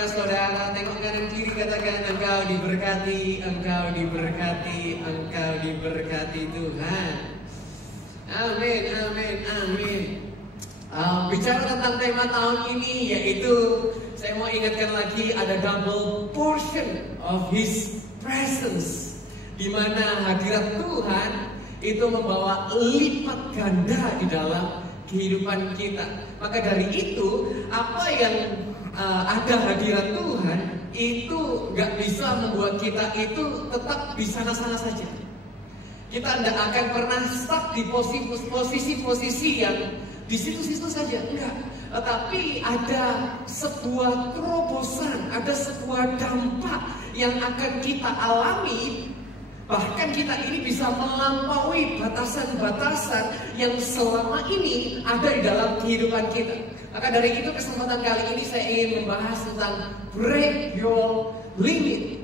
mana saudara? Tengok kanan kiri, katakan engkau diberkati, engkau diberkati, engkau diberkati Tuhan. Amin, amin, amin. Bicara tentang tema tahun ini, yaitu saya mau ingatkan lagi ada double portion of His presence, di mana hadirat Tuhan itu membawa lipat ganda di dalam kehidupan kita. Maka dari itu, apa yang ada hadirat Tuhan itu gak bisa membuat kita itu tetap di sana-sana saja. Kita tidak akan pernah stuck di posisi-posisi yang di situ-situ saja, enggak. Tetapi ada sebuah terobosan, ada sebuah dampak yang akan kita alami. Bahkan kita ini bisa melampaui batasan-batasan yang selama ini ada di dalam kehidupan kita. Maka dari itu kesempatan kali ini saya ingin membahas tentang break your limit,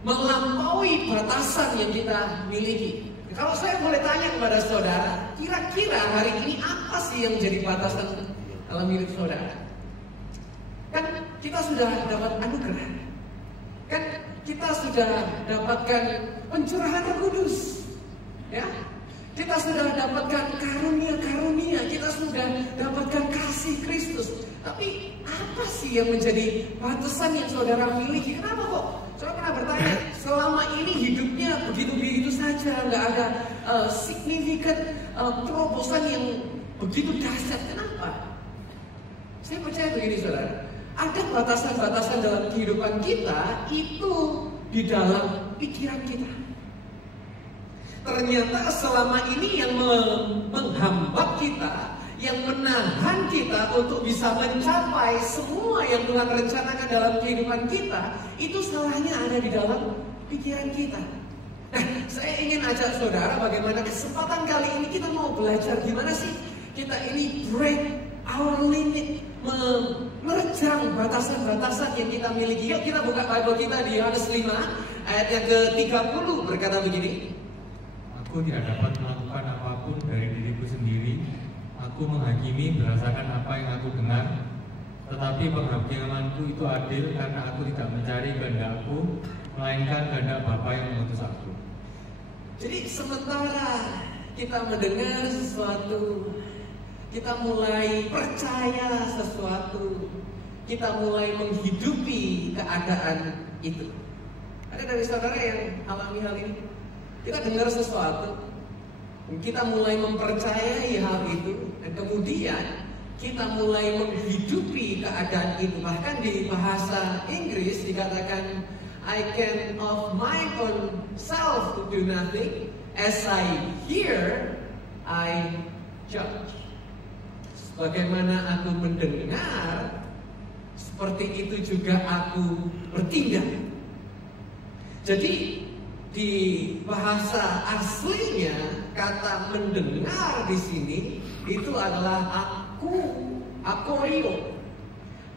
melampaui batasan yang kita miliki. Kalau saya boleh tanya kepada saudara, kira-kira hari ini apa sih yang menjadi batasan dalam hidup saudara? Kan kita sudah dapat anugerah, kan kita sudah dapatkan pencurahan Roh Kudus, ya. Kita sudah dapatkan karunia-karunia, kita sudah dapatkan kasih Kristus. Tapi apa sih yang menjadi batasan yang saudara miliki? Kenapa kok? Saudara pernah bertanya, selama ini hidupnya begitu-begitu saja, nggak ada signifikan terobosan yang begitu dahsyat. Kenapa? Saya percaya begini saudara, ada batasan-batasan dalam kehidupan kita itu di dalam pikiran kita. Ternyata selama ini yang menghambat kita, yang menahan kita untuk bisa mencapai semua yang Tuhan rencanakan dalam kehidupan kita, itu salahnya ada di dalam pikiran kita. Nah, saya ingin ajak saudara bagaimana kesempatan kali ini kita mau belajar gimana sih kita ini break our limit, menerjang batasan-batasan yang kita miliki. Yuk kita buka Bible kita di Yohanes 5 ayat yang ke-30 berkata begini. Aku tidak dapat melakukan apapun dari diriku sendiri. Aku menghakimi berdasarkan apa yang aku dengar. Tetapi penghakimanku itu adil karena aku tidak mencari kehendakku, melainkan kehendak Bapa yang mengutus aku. Jadi sementara kita mendengar sesuatu, kita mulai percaya sesuatu, kita mulai menghidupi keadaan itu. Ada dari saudara yang alami hal ini? Kita dengar sesuatu, kita mulai mempercayai hal itu, dan kemudian kita mulai menghidupi keadaan itu. Bahkan di bahasa Inggris dikatakan, I can of my own self to do nothing, as I hear, I judge. Bagaimana aku mendengar, seperti itu juga aku bertindak. Jadi di bahasa aslinya kata mendengar di sini itu adalah akorio.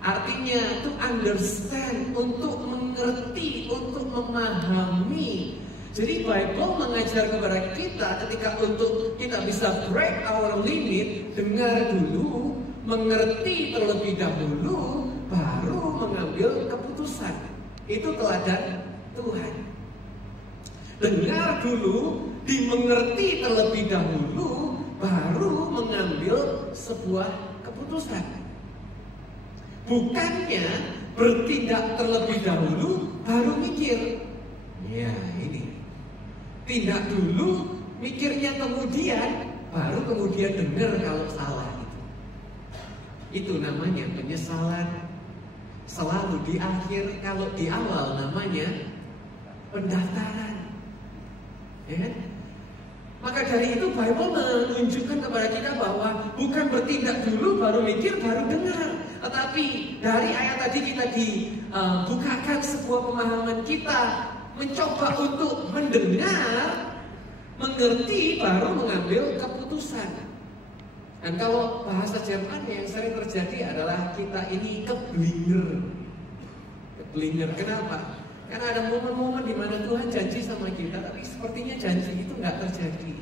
Artinya to understand, untuk mengerti, untuk memahami. Jadi Bible mengajar kepada kita ketika untuk kita bisa break our limit, dengar dulu, mengerti terlebih dahulu, baru mengambil keputusan. Itu teladan Tuhan. Dengar dulu, dimengerti terlebih dahulu, baru mengambil sebuah keputusan. Bukannya bertindak terlebih dahulu, baru mikir. Ya ini, tindak dulu, mikirnya kemudian, baru kemudian dengar kalau salah itu. Itu namanya penyesalan. Selalu di akhir, kalau di awal namanya pendaftaran. Ya kan? Maka dari itu Bible menunjukkan kepada kita bahwa bukan bertindak dulu baru mikir baru dengar, tetapi dari ayat tadi kita dibukakan sebuah pemahaman kita, mencoba untuk mendengar, mengerti, baru mengambil keputusan. Dan kalau bahasa Jerman yang sering terjadi adalah kita ini keblinger. Kenapa? Karena ada momen-momen di mana Tuhan janji sama kita, tapi sepertinya janji itu nggak terjadi.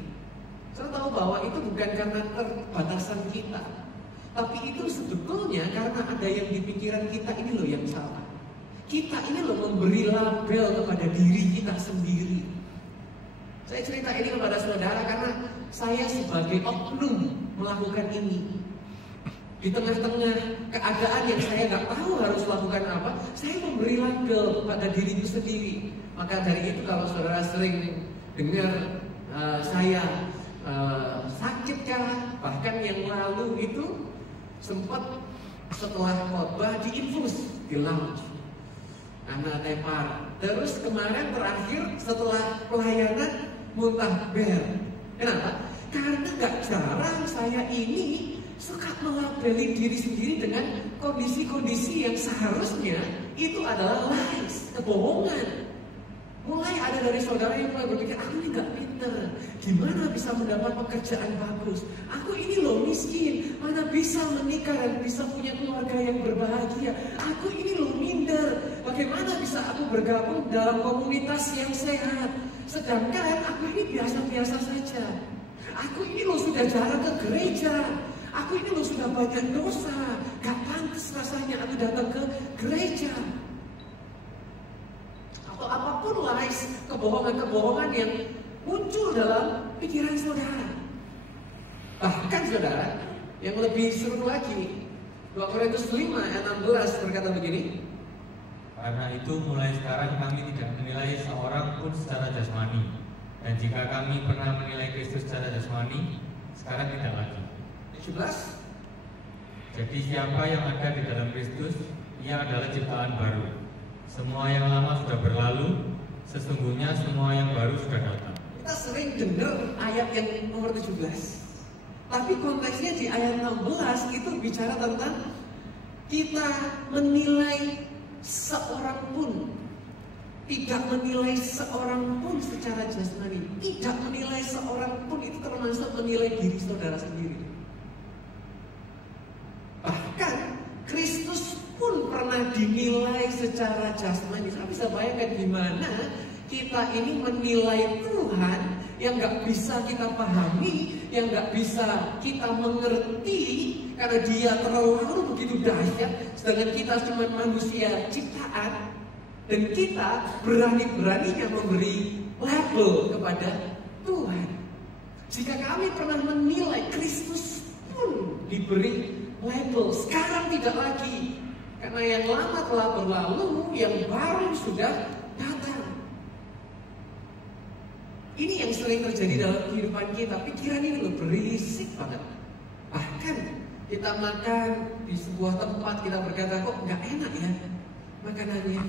Saya tahu bahwa itu bukan karena keterbatasan kita, tapi itu sebetulnya karena ada yang di pikiran kita ini loh yang salah. kita ini loh memberi label kepada diri kita sendiri. Saya cerita ini kepada saudara karena saya sebagai oknum melakukan ini. Di tengah-tengah keadaan yang saya nggak tahu harus lakukan apa, saya memberi label pada diriku sendiri. Maka dari itu kalau saudara sering dengar saya sakit kah, bahkan yang lalu itu sempat setelah khotbah diinfus di lounge karena tepar. Terus kemarin terakhir setelah pelayanan muntah ber. Kenapa? Karena gak jarang saya ini suka melabeli diri sendiri dengan kondisi-kondisi yang seharusnya itu adalah lies, kebohongan. Mulai ada dari saudara yang mulai berpikir, aku ini gak pinter, gimana bisa mendapat pekerjaan bagus? Aku ini loh miskin, mana bisa menikah dan bisa punya keluarga yang berbahagia? Aku ini loh minder, bagaimana bisa aku bergabung dalam komunitas yang sehat? Sedangkan aku ini biasa-biasa saja. Aku ini loh sudah jarang ke gereja. Aku ini loh sudah banyak dosa. Gak pantas rasanya aku datang ke gereja. Atau apapun lies, kebohongan-kebohongan yang muncul dalam pikiran saudara. Bahkan saudara, yang lebih seru lagi, 2 Korintus 5 ayat 16 berkata begini. Karena itu mulai sekarang kami tidak menilai seorang pun secara jasmani. Dan jika kami pernah menilai Kristus secara jasmani, sekarang tidak lagi. 17. Jadi siapa yang ada di dalam Kristus, ia adalah ciptaan baru. Semua yang lama sudah berlalu, sesungguhnya semua yang baru sudah datang. Kita sering dengar ayat yang nomor 17. Tapi konteksnya di ayat 16 itu bicara tentang kita menilai seorang pun, tidak menilai seorang pun secara jasmani. Tidak menilai seorang pun itu termasuk menilai diri saudara sendiri. Bahkan Kristus pun pernah dinilai secara jasmani. Saya bisa bayangkan gimana kita ini menilai Tuhan yang gak bisa kita pahami, yang gak bisa kita mengerti karena dia terlalu begitu dahsyat, sedangkan kita cuma manusia ciptaan. Dan kita berani-beraninya memberi label kepada Tuhan. Jika kami pernah menilai, Kristus pun diberi label. Sekarang tidak lagi, karena yang lama telah berlalu, yang baru sudah datang. Ini yang sering terjadi dalam kehidupan kita. Pikiran ini loh berisik banget. Bahkan kita makan di sebuah tempat, kita berkata, kok gak enak ya makanannya.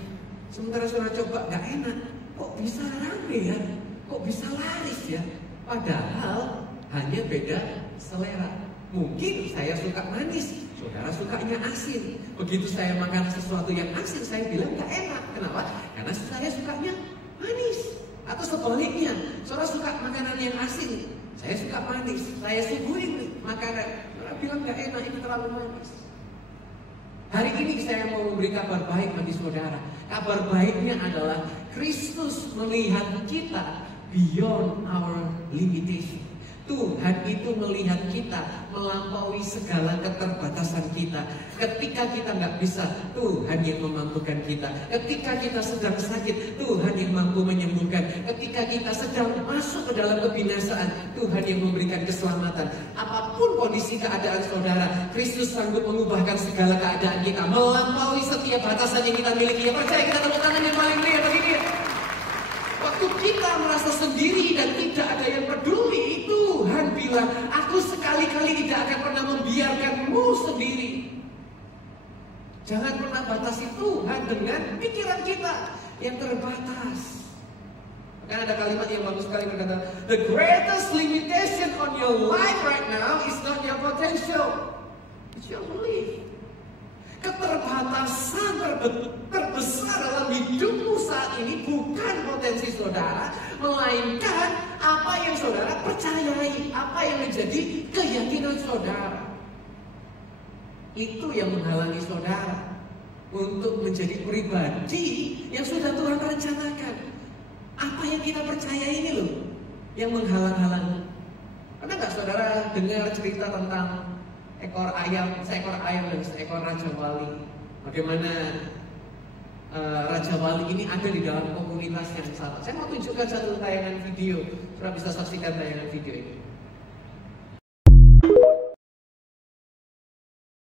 Sementara saudara coba gak enak, kok bisa rame ya, kok bisa laris ya. Padahal hanya beda selera. Mungkin saya suka manis, saudara sukanya asin. Begitu saya makan sesuatu yang asin, saya bilang gak enak. Kenapa? Karena saya sukanya manis. Atau sebaliknya, saudara suka makanan yang asin, saya suka manis. Saya suguhin makanan, saudara bilang gak enak, ini terlalu manis. Hari ini saya mau memberi kabar baik bagi saudara. Kabar baiknya adalah Kristus melihat kita beyond our limitation. Tuhan itu melihat kita melampaui segala keterbatasan kita. Ketika kita nggak bisa, Tuhan yang memampukan kita. Ketika kita sedang sakit, Tuhan yang mampu menyembuhkan. Ketika kita sedang masuk ke dalam kebinasaan, Tuhan yang memberikan keselamatan. Apapun kondisi keadaan saudara, Kristus sanggup mengubahkan segala keadaan kita, melampaui setiap batasan yang kita miliki. Ya percaya, kita tepuk tangan yang paling meriah bagi dia. Waktu kita merasa sendiri dan tidak ada yang peduli, Tuhan bilang, aku sekali-kali tidak akan pernah membiarkanmu sendiri. Jangan pernah batasi Tuhan dengan pikiran kita yang terbatas. Kan ada kalimat yang bagus sekali berkata, the greatest limitation on your life right now is not your potential, it's your belief. Keterbatasan terbesar dalam hidupmu saat ini bukan potensi saudara, melainkan apa yang saudara percayai, apa yang menjadi keyakinan saudara. Itu yang menghalangi saudara untuk menjadi pribadi yang sudah Tuhan rencanakan. Apa yang kita percaya ini loh yang menghalang-halangi. Pernah nggak saudara dengar cerita tentang seekor ayam dan seekor raja wali? Bagaimana Raja Wali ini ada di dalam komunitas yang sama. Saya mau tunjukkan satu tayangan video, supaya bisa saksikan tayangan video ini.